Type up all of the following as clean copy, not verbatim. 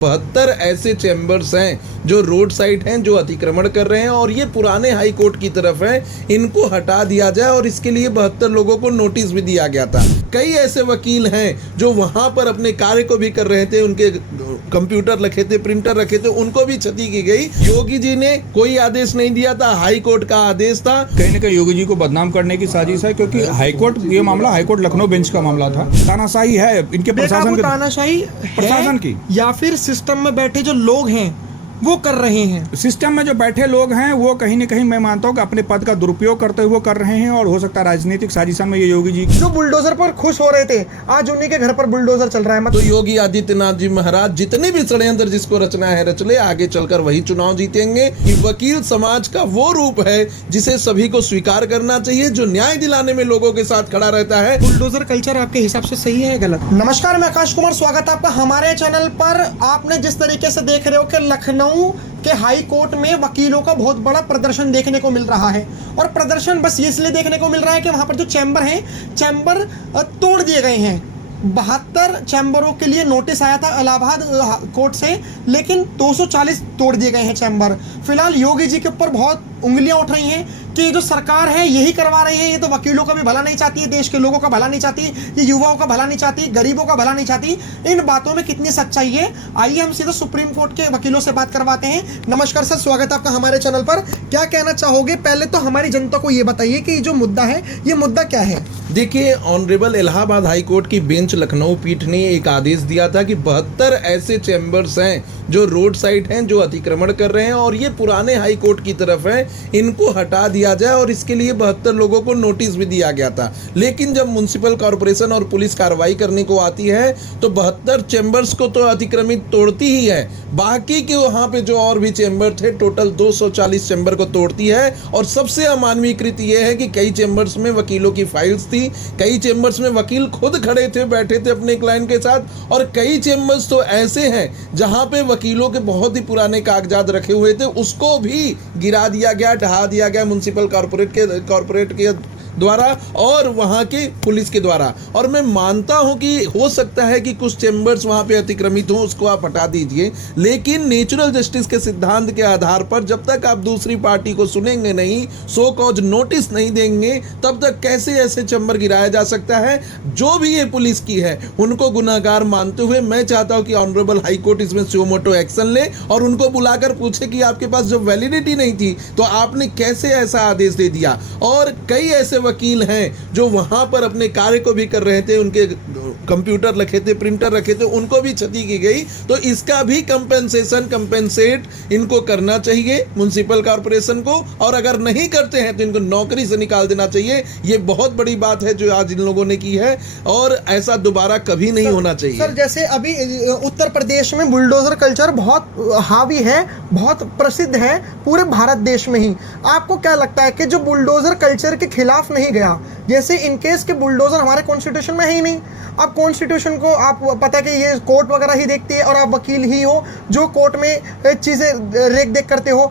72 ऐसे चैम्बर्स हैं जो रोड साइड हैं, जो अतिक्रमण कर रहे हैं और ये पुराने हाई कोर्ट की तरफ हैं। इनको हटा दिया जाए और इसके लिए 72 लोगों को नोटिस भी दिया गया था। कई ऐसे वकील हैं जो वहां पर अपने कार्य को भी कर रहे थे, उनके कंप्यूटर रखे थे, प्रिंटर रखे थे, उनको भी क्षति की गई। योगी जी ने कोई आदेश नहीं दिया था, हाई कोर्ट का आदेश था। कहीं न कहीं योगी जी को बदनाम करने की साजिश है, क्योंकि हाईकोर्ट ये मामला हाईकोर्ट लखनऊ बेंच का मामला था। तानाशाही है इनके प्रशासन की या फिर सिस्टम में बैठे जो लोग हैं वो कर रहे हैं। सिस्टम में जो बैठे लोग हैं वो कहीं न कहीं मैं मानता हूँ कि अपने पद का दुरुपयोग करते हुए कर रहे हैं और हो सकता है राजनीतिक साजिशों में ये योगी जी जो बुलडोजर पर खुश हो रहे थे, आज उन्हीं के घर पर बुलडोजर चल रहा है। तो योगी आदित्यनाथ जी महाराज जितने भी षड्यंत्र जिसको रचना है रच ले, आगे चलकर वही चुनाव जीतेंगे। कि वकील समाज का वो रूप है जिसे सभी को स्वीकार करना चाहिए, जो न्याय दिलाने में लोगों के साथ खड़ा रहता है। बुलडोजर कल्चर आपके हिसाब से सही है गलत? नमस्कार, मैं आकाश कुमार, स्वागत है आपका हमारे चैनल पर। आपने जिस तरीके से देख रहे हो कि लखनऊ के हाई कोर्ट में वकीलों का बहुत बड़ा प्रदर्शन देखने को मिल रहा है, और प्रदर्शन बस इसलिए देखने को मिल रहा है कि वहां पर जो चैम्बर हैं, चैम्बर तोड़ दिए गए हैं। 72 चैम्बरों के लिए नोटिस आया था इलाहाबाद कोर्ट से, लेकिन 240 तोड़ दिए गए हैं चैम्बर। फिलहाल योगी जी के ऊपर बहुत उंगलियां उठ रही हैं कि ये जो सरकार है यही करवा रही है, ये तो वकीलों का भी भला नहीं चाहती है, देश के लोगों का भला नहीं चाहती, ये युवाओं का भला नहीं चाहती, गरीबों का भला नहीं चाहती। इन बातों में कितनी सच्चाई है, आइए हम सीधा सुप्रीम कोर्ट के वकीलों से बात करवाते हैं। नमस्कार सर, स्वागत है आपका हमारे चैनल पर। क्या कहना चाहोगे? पहले तो हमारी जनता को ये बताइए कि जो मुद्दा है, ये मुद्दा क्या है? देखिए, ऑनरेबल इलाहाबाद हाई कोर्ट की बेंच लखनऊ पीठ ने एक आदेश दिया था कि 72 ऐसे चैम्बर्स हैं जो रोड साइड हैं, जो अतिक्रमण कर रहे हैं और ये पुराने हाई कोर्ट की तरफ हैं। इनको हटा दिया जाए और इसके लिए 72 लोगों को नोटिस भी दिया गया था। लेकिन जब म्युनिसिपल कॉर्पोरेशन और पुलिस कार्रवाई करने को आती है तो 72 चैम्बर्स को तो अतिक्रमित तोड़ती ही है, बाकी के वहाँ पे जो और भी चैम्बर थे टोटल 240 चैम्बर को तोड़ती है। और सबसे अमानवीकृत ये है कि कई चैम्बर्स में वकीलों की फाइल्स थी, कई चैम्बर्स में वकील खुद खड़े थे, बैठे थे अपने क्लाइंट के साथ, और कई चैम्बर्स तो ऐसे हैं जहाँ पे वकीलों के बहुत ही पुराने कागजात रखे हुए थे, उसको भी गिरा दिया गया, ढहा दिया गया म्युनिसिपल कॉर्पोरेट के द्वारा और वहां के पुलिस के द्वारा। और मैं मानता हूं कि हो सकता है कि कुछ चैम्बर्स वहां पे अतिक्रमित हो, उसको आप हटा दीजिए, लेकिन नेचुरल जस्टिस के सिद्धांत के आधार पर जब तक आप दूसरी पार्टी को सुनेंगे नहीं, सो कॉज नोटिस नहीं देंगे, तब तक कैसे ऐसे चैम्बर गिराया जा सकता है? जो भी ये पुलिस की है उनको गुनाहगार मानते हुए मैं चाहता हूं कि ऑनरेबल हाई कोर्ट इसमें सुओ मोटो एक्शन ले और उनको बुलाकर पूछे कि आपके पास जो वैलिडिटी नहीं थी तो आपने कैसे ऐसा आदेश दे दिया। और कई ऐसे वकील हैं जो वहां पर अपने कार्य को भी कर रहे थे, उनके कंप्यूटर रखे थे, प्रिंटर रखे थे, उनको भी क्षति की गई। तो इसका भी कंपेंसेट इनको करना चाहिए म्युनिसिपल कॉर्पोरेशन को, और अगर नहीं करते हैं तो इनको नौकरी से निकाल देना चाहिए। ये बहुत बड़ी बात है जो आज इन लोगों ने की है और ऐसा दोबारा कभी नहीं होना चाहिए। सर, जैसे अभी उत्तर प्रदेश में बुलडोजर कल्चर बहुत हावी है, बहुत प्रसिद्ध है पूरे भारत देश में ही। आपको क्या लगता है कि जो बुलडोजर कल्चर के खिलाफ नहीं गया, जैसे इनकेस के बुलडोजर हमारे कॉन्स्टिट्यूशन में है ही नहीं, अब कॉन्स्टिट्यूशन को आप पता है कि ये कोर्ट वगैरह ही देखती है और आप वकील ही हो जो कोर्ट में चीज़ें रेख देख करते हो।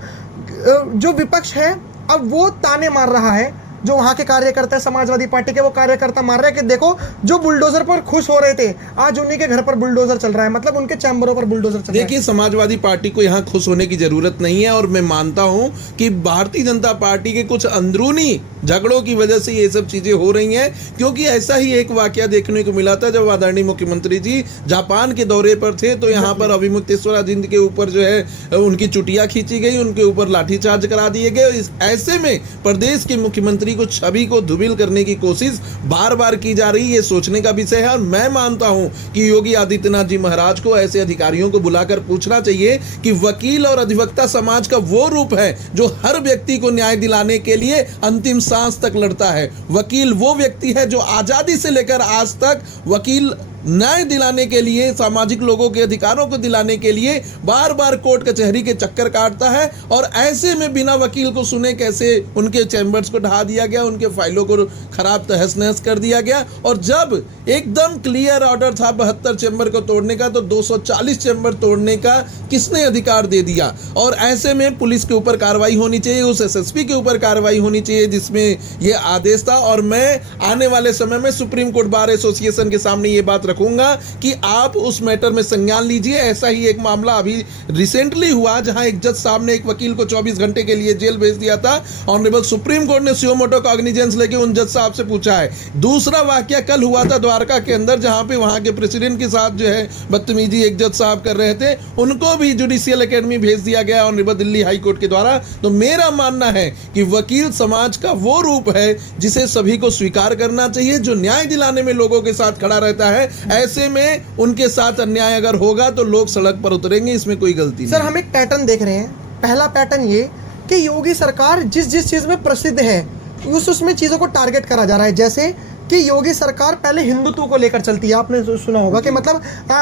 जो विपक्ष है अब वो ताने मार रहा है, जो वहाँ के कार्यकर्ता है समाजवादी पार्टी के, वो कार्यकर्ता मार रहे हैं कि देखो जो बुलडोजर पर खुश हो रहे थे, आज उन्हीं के घर पर बुलडोजर चल रहा है, मतलब उनके चैम्बरों पर बुलडोजर चल रहा है। देखिए, समाजवादी पार्टी को यहाँ खुश होने की जरूरत नहीं है और मैं मानता हूँ कि भारतीय जनता पार्टी के कुछ अंदरूनी झगड़ों की वजह से ये सब चीजें हो रही हैं। क्योंकि ऐसा ही एक वाकया देखने को मिला था जब आदरणीय मुख्यमंत्री जी जापान के दौरे पर थे, तो यहाँ पर अभिमुक्तेश्वर जिंद के ऊपर जो है उनकी चुटिया खींची गई, उनके ऊपर लाठीचार्ज करा दिए गए। ऐसे में प्रदेश के मुख्यमंत्री को छवि को धूमिल करने की कोशिश बार बार की जा रही है, ये सोचने का विषय है। और मैं मानता हूं कि योगी आदित्यनाथ जी महाराज को ऐसे अधिकारियों को बुलाकर पूछना चाहिए कि वकील और अधिवक्ता समाज का वो रूप है जो हर व्यक्ति को न्याय दिलाने के लिए अंतिम सांस तक लड़ता है। वकील वो व्यक्ति है जो आजादी से लेकर आज तक वकील न्याय दिलाने के लिए, सामाजिक लोगों के अधिकारों को दिलाने के लिए बार बार कोर्ट कचहरी के चक्कर काटता है। और ऐसे में बिना वकील को सुने कैसे उनके चैम्बर्स को ढहा दिया गया, उनके फाइलों को खराब तहस नहस कर दिया गया। और जब एकदम क्लियर ऑर्डर था 72 चैम्बर को तोड़ने का, तो 240 चैम्बर तोड़ने का किसने अधिकार दे दिया? और ऐसे में पुलिस के ऊपर कार्रवाई होनी चाहिए, उस एसएसपी के ऊपर कार्रवाई होनी चाहिए जिसमें यह आदेश था। और मैं आने वाले समय में सुप्रीम कोर्ट बार एसोसिएशन के सामने ये बात रखूंगा कि आप उस मैटर में संज्ञान लीजिए। ऐसा ही एक मामला अभी रिसेंटली हुआ जहां एक जज साहब ने एक वकील को 24 घंटे के लिए जेल भेज दिया था। ऑनरेबल सुप्रीम कोर्ट ने सुओ मोटो कॉग्निजेंस लेके उन जज साहब से पूछा है। दूसरा वाकया कल हुआ था द्वारका के अंदर, जहां पे वहां के प्रेसिडेंट के साथ जो है बदतमीजी एक जज साहब कर रहे थे, उनको भी जुडिशियल एकेडमी भेज दिया गया ऑनरेबल दिल्ली हाई कोर्ट के द्वारा। तो मेरा मानना है कि वकील समाज का वो रूप है जिसे सभी को स्वीकार करना चाहिए, जो न्याय दिलाने में लोगों के साथ खड़ा रहता है। ऐसे में उनके साथ अन्याय अगर होगा तो लोग सड़क पर उतरेंगे, इसमें कोई गलती नहीं। सर, हम एक पैटर्न देख रहे हैं। पहला पैटर्न ये कि योगी सरकार जिस चीज में प्रसिद्ध है उसमें चीजों को टारगेट करा जा रहा है। जैसे कि योगी सरकार पहले हिंदुत्व को लेकर चलती है, आपने सुना होगा कि मतलब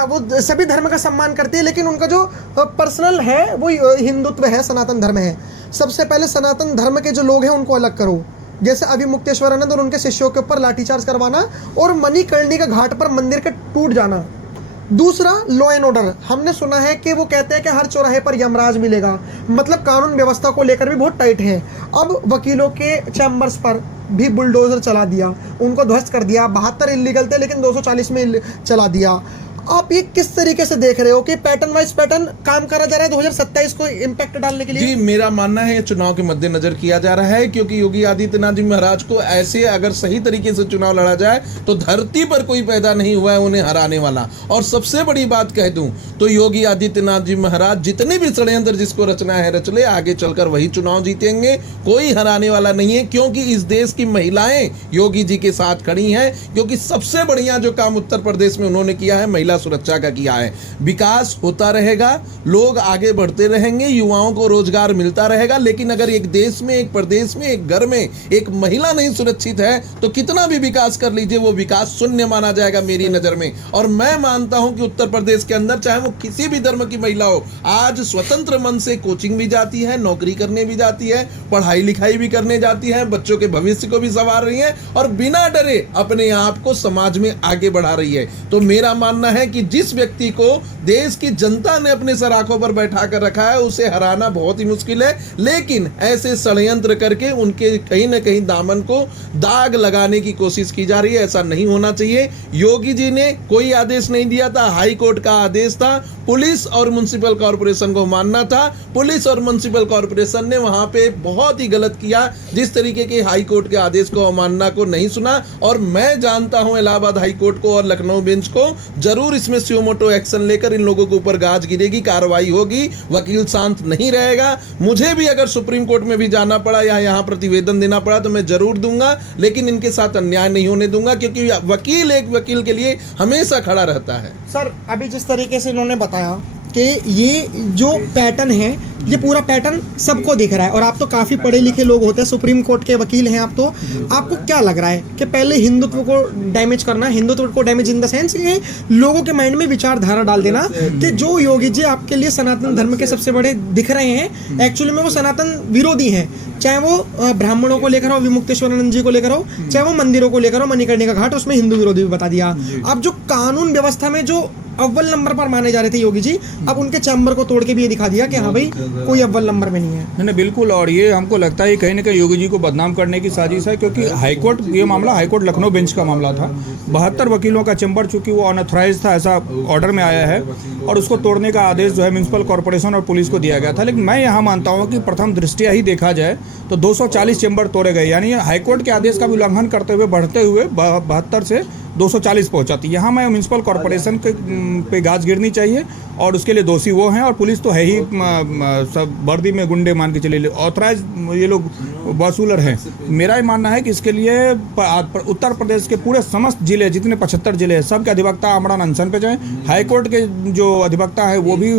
वो सभी धर्म का सम्मान करती है, लेकिन उनका जो पर्सनल है वो हिंदुत्व है, सनातन धर्म है। सबसे पहले सनातन धर्म के जो लोग हैं उनको अलग करो। जैसे अभी मुक्तेश्वरानंद और उनके शिष्यों के ऊपर लाठीचार्ज करवाना और मणिकर्णिका घाट पर मंदिर के टूट जाना। दूसरा, लॉ एंड ऑर्डर। हमने सुना है कि वो कहते हैं कि हर चौराहे पर यमराज मिलेगा, मतलब कानून व्यवस्था को लेकर भी बहुत टाइट है। अब वकीलों के चैम्बर्स पर भी बुलडोजर चला दिया, उनको ध्वस्त कर दिया। 72 इलीगल थे लेकिन 240 में चला दिया। आप ये किस तरीके से देख रहे हो कि पैटर्न वाइज पैटर्न काम करा जा रहा है 2027 को इम्पैक्ट डालने के लिए? जी, मेरा मानना है चुनाव के मद्देनजर किया जा रहा है, क्योंकि योगी आदित्यनाथ जी महाराज को ऐसे अगर सही तरीके से चुनाव लड़ा जाए तो धरती पर कोई पैदा नहीं हुआ है उन्हें हराने वाला। और सबसे बड़ी बात कह दूं तो योगी आदित्यनाथ जी महाराज जितने भी षड्यंत्र जिसको रचना है रच ले, आगे चलकर वही चुनाव जीतेंगे, कोई हराने वाला नहीं है। क्योंकि इस देश की महिलाएं योगी जी के साथ खड़ी हैं, क्योंकि सबसे बढ़िया जो काम उत्तर प्रदेश में उन्होंने किया है महिला सुरक्षा का किया है। विकास होता रहेगा, लोग आगे बढ़ते रहेंगे, युवाओं को रोजगार मिलता रहेगा। लेकिन अगर एक देश में, एक प्रदेश में, एक घर में एक महिला नहीं सुरक्षित है तो कितना भी विकास कर लीजिए वो विकास शून्य माना जाएगा मेरी नजर में। और मैं मानता हूं कि उत्तर प्रदेश के अंदर चाहे वो किसी भी धर्म की महिला हो, आज स्वतंत्र मन से कोचिंग भी जाती है, नौकरी करने भी जाती है, पढ़ाई लिखाई भी करने जाती है, बच्चों के भविष्य को भी संवार रही है और बिना डरे अपने आप को समाज में आगे बढ़ा रही है। तो मेरा मानना है कि जिस व्यक्ति को देश की जनता ने अपने सराखों पर बैठा कर रखा है उसे हराना बहुत ही मुश्किल है। लेकिन ऐसे षड्यंत्र करके उनके कहीं ना कहीं दामन को दाग लगाने की कोशिश की जा रही है। ऐसा नहीं होना चाहिए। योगी जी ने कोई आदेश नहीं दिया था, हाई कोर्ट का आदेश था। पुलिस और म्युनिसिपल कॉर्पोरेशन को मानना था। पुलिस और म्युनिसिपल कॉर्पोरेशन ने वहां पे बहुत ही गलत किया, जिस तरीके के हाई कोर्ट के आदेश को अवमानना को नहीं सुना। और मैं जानता हूं इलाहाबाद हाई कोर्ट को और लखनऊ बेंच को जरूर इसमें सुओ मोटो एक्शन लेकर इन लोगों के ऊपर गाज गिरेगी, कार्रवाई होगी, वकील शांत नहीं रहेगा। मुझे भी अगर सुप्रीम कोर्ट में भी जाना पड़ा या यहाँ प्रतिवेदन देना पड़ा तो मैं जरूर दूंगा, लेकिन इनके साथ अन्याय नहीं होने दूंगा, क्योंकि वकील एक वकील के लिए हमेशा खड़ा रहता है। सर, अभी जिस तरीके से इन्होंने बताया कि ये जो पैटर्न है ये पूरा पैटर्न सबको दिख रहा है, और आप तो काफ़ी पढ़े लिखे लोग होते हैं, सुप्रीम कोर्ट के वकील हैं आप, तो आपको क्या लग रहा है कि पहले हिंदुत्व को डैमेज करना, हिंदुत्व को डैमेज इन द सेंस ये लोगों के माइंड में विचारधारा डाल देना कि जो योगी जी आपके लिए सनातन धर्म के सबसे बड़े दिख रहे हैं, एक्चुअली में वो सनातन विरोधी हैं। चाहे वो ब्राह्मणों को लेकर हो, मुक्तेश्वरानंद जी को लेकर हो, चाहे वो मंदिरों को लेकर हो, मणिकर्णिका घाट, उसमें हिंदू विरोधी भी बता दिया। अब जो कानून व्यवस्था में जो अव्वल नंबर पर माने जा रहे थे योगी जी, अब उनके चैम्बर को तोड़ के भी ये दिखा दिया कि हाँ भाई कोई अव्वल नंबर में नहीं है। नहीं, बिल्कुल। और ये हमको लगता है कहीं ना कहीं योगी जी को बदनाम करने की साजिश है, क्योंकि हाईकोर्ट, ये मामला हाईकोर्ट लखनऊ बेंच का मामला था। 72 वकीलों का चैम्बर, चूंकि वो अनऑथराइज था ऐसा ऑर्डर में आया है, और उसको तोड़ने का आदेश जो है म्युनिसिपल कॉर्पोरेशन और पुलिस को दिया गया था। लेकिन मैं यहाँ मानता हूँ कि प्रथम दृष्टिया ही देखा जाए तो 240 चैम्बर तोड़े गए, यानी हाईकोर्ट के आदेश का भी उल्लंघन करते हुए बढ़ते हुए 72 से 240 पहुंचाती। यहाँ मैं म्युनिसिपल कॉर्पोरेशन के पे गाज गिरनी चाहिए, और उसके लिए दोषी वो हैं, और पुलिस तो है ही सब वर्दी में गुंडे मान के चले, ऑथराइज ये लोग वसूलर हैं। मेरा ही मानना है कि इसके लिए उत्तर प्रदेश के पूरे समस्त जिले, जितने 75 जिले हैं, सबके अधिवक्ता आमरण अनशन पे जाएं। हाईकोर्ट के जो अधिवक्ता है वो भी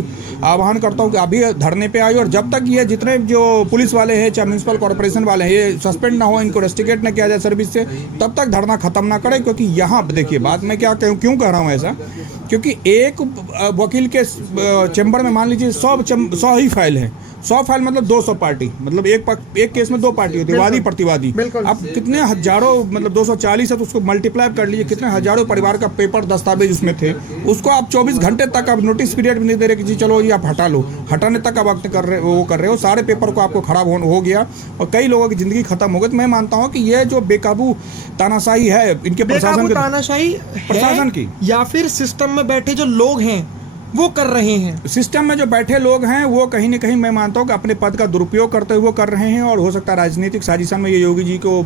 आह्वान करता हूँ कि अभी धरने पे आइए, और जब तक ये जितने जो पुलिस वाले हैं चाहे म्युनिसिपल कॉर्पोरेशन वाले हैं ये सस्पेंड ना हो, इनको रेस्टिकेट ना किया जाए सर्विस से, तब तक धरना खत्म ना करें। क्योंकि यहाँ देखिए बात मैं क्या क्यों कह रहा हूँ ऐसा क्योंकि एक वकील के चैम्बर में मान लीजिए 100 ही फाइल है। 100 फाइल मतलब 200 पार्टी, मतलब एक केस में 2 पार्टी होती है, वादी प्रतिवादी। अब कितने हजारों, मतलब 240 है तो उसको मल्टीप्लाई कर लीजिए, कितने हजारों परिवार का पेपर दस्तावेज उसमें थे। उसको आप 24 घंटे तक आप नोटिस पीरियड भी नहीं दे रहे कि जी चलो ये आप हटा लो, हटाने तक आप वक्त कर रहे हो, सारे पेपर को आपको खराब हो गया और कई लोगों की जिंदगी खत्म हो गई। तो मैं मानता हूँ कि ये जो बेकाबू तानाशाही है इनके प्रशासन की या फिर सिस्टम में बैठे जो लोग हैं वो कर रहे हैं। सिस्टम में जो बैठे लोग हैं वो कहीं न कहीं मैं मानता हूँ कि अपने पद का दुरुपयोग करते हुए कर रहे हैं, और हो सकता है राजनीतिक साजिश में ये योगी जी को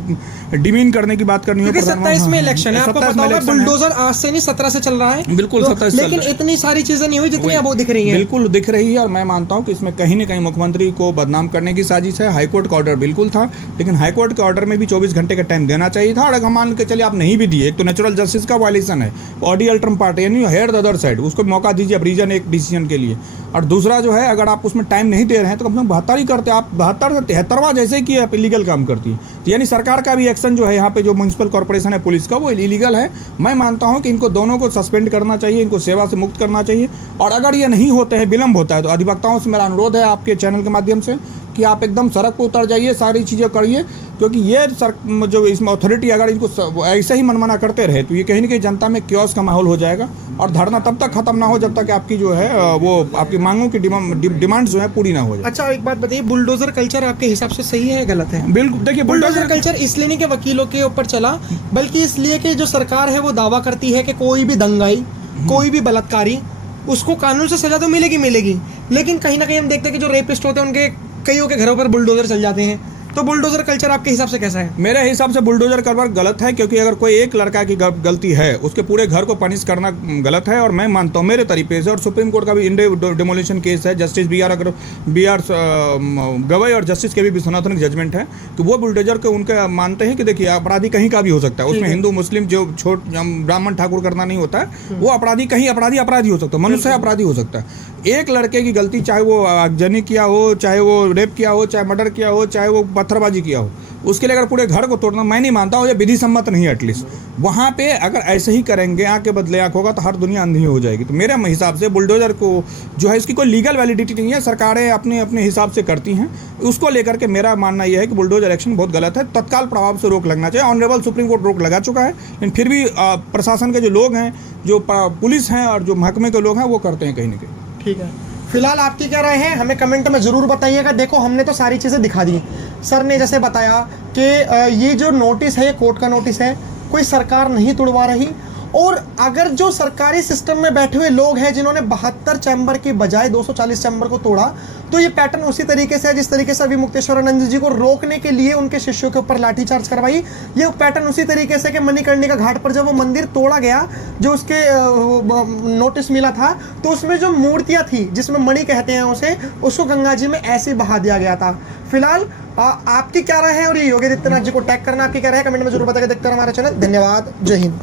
डिमीन करने की बात करनी हो। 27 में इलेक्शन है, आपको पता होगा। बुलडोजर आज से नहीं 17 से चल रहा है। बिल्कुल 27, लेकिन इतनी सारी चीजें नहीं हुई जितनी अब वो दिख रही है। बिल्कुल दिख रही है, और मैं मानता हूँ कि इसमें कहीं न कहीं मुख्यमंत्री को बदनाम करने की साजिश है। हाईकोर्ट का ऑर्डर बिल्कुल था, लेकिन हाईकोर्ट के ऑर्डर में भी 24 घंटे का टाइम देना चाहिए था। और अगर मान के चलिए आप नहीं भी दिए, एक तो नेचुरल जस्टिस का वायलेशन है, ऑडी अल्टरम पार्टी यानी हेयर द अदर साइड, उसको मौका दीजिए अब रीजन एक डिसीजन के लिए। और दूसरा जो है, अगर आप उसमें टाइम नहीं दे रहे हैं तो कम से कम 72 ही करते। आप 72 से 73वां जैसे कि आप इलीगल काम करती है, तो यानी सरकार का भी एक्शन जो है यहाँ पे जो म्युनिसिपल कॉर्पोरेशन है पुलिस का, वो इलीगल है। मैं मानता हूँ कि इनको दोनों को सस्पेंड करना चाहिए, इनको सेवा से मुक्त करना चाहिए। और अगर ये नहीं होते हैं, विलम्ब होता है, तो अधिवक्ताओं से मेरा अनुरोध है आपके चैनल के माध्यम से कि आप एकदम सड़क पर उतर जाइए, सारी चीज़ें करिए, क्योंकि ये जो इसमें अथॉरिटी अगर इनको ऐसे ही मनमाना करते रहे तो ये कहीं ना कहीं जनता में क्योस का माहौल हो जाएगा, और धरना तब तक खत्म ना हो जब तक आपकी जो है वो आपकी मांगों की डिमांड जो है पूरी ना हो जाए। अच्छा, एक बात बताइए, बुलडोजर कल्चर आपके हिसाब से सही है गलत है? बिल्कुल, देखिए बुलडोजर कल्चर इसलिए नहीं कि वकीलों के ऊपर चला, बल्कि इसलिए कि जो सरकार है वो दावा करती है कि कोई भी दंगाई, कोई भी बलात्कारी, उसको कानून से सजा तो मिलेगी, लेकिन कहीं ना कहीं हम देखते हैं कि जो रेपिस्ट होते हैं उनके कईयों के घरों पर बुलडोजर चल जाते हैं। तो बुलडोजर कल्चर आपके हिसाब से कैसा है? मेरे हिसाब से बुलडोजर कल्चर गलत है, क्योंकि अगर कोई एक लड़का की गलती है उसके पूरे घर को पनिश करना गलत है। और मैं मानता हूँ मेरे तरीके से, और सुप्रीम कोर्ट का भी डिमोलिशन केस है, जस्टिस बी आर गवई और जस्टिस के भी विश्वनाथन की जजमेंट है कि वो बुलडोजर को उनके मानते हैं कि देखिए अपराधी कहीं का भी हो सकता है, उसमें हिंदू मुस्लिम जो ब्राह्मण ठाकुर करना नहीं होता है, वो अपराधी कहीं अपराधी हो सकता है, मनुष्य अपराधी हो सकता है। एक लड़के की गलती, चाहे वो आगजनी किया हो, चाहे वो रेप किया हो, चाहे मर्डर किया हो, चाहे वो पत्थरबाजी किया हो, उसके लिए अगर पूरे घर को तोड़ना, मैं नहीं मानता हूँ ये विधि सम्मत नहीं है। एटलीस्ट वहाँ पे अगर ऐसे ही करेंगे, आँख के बदले आँख होगा, तो हर दुनिया अंधी हो जाएगी। तो मेरे हिसाब से बुलडोजर को जो है, इसकी कोई लीगल वैलिडिटी नहीं है, सरकारें अपने हिसाब से करती हैं। उसको लेकर के मेरा मानना यह है कि बुलडोजर एक्शन बहुत गलत है, तत्काल प्रभाव से रोक लगना चाहिए। ऑनरेबल सुप्रीम कोर्ट रोक लगा चुका है, लेकिन फिर भी प्रशासन के जो लोग हैं, जो पुलिस हैं और जो महकमे के लोग हैं, वो करते हैं कहीं ना कहीं। ठीक है, फिलहाल आपकी क्या राय है हमें कमेंट में ज़रूर बताइएगा। देखो, हमने तो सारी चीज़ें दिखा दी। सर ने जैसे बताया कि ये जो नोटिस है, ये कोर्ट का नोटिस है, कोई सरकार नहीं तोड़वा रही। और अगर जो सरकारी सिस्टम में बैठे हुए लोग हैं जिन्होंने 72 चैम्बर की बजाय 240 चैम्बर को तोड़ा, तो ये पैटर्न उसी तरीके से है जिस तरीके से अभी मुक्तेश्वरानंद जी को रोकने के लिए उनके शिष्यों के ऊपर लाठीचार्ज करवाई। ये पैटर्न उसी तरीके से कि मणिकर्णिका घाट पर जब वो मंदिर तोड़ा गया, जो उसके नोटिस मिला था, तो उसमें जो मूर्तियां थी, जिसमें मणि कहते हैं उसे, उसको गंगा जी में ऐसे बहा दिया गया था। फिलहाल आपकी क्या राय है, और ये योगी आदित्यनाथ जी को टैग करना आपकी क्या राय है, कमेंट में जरूर बताकर देखते रहो हमारे चैनल। धन्यवाद, जय हिंद।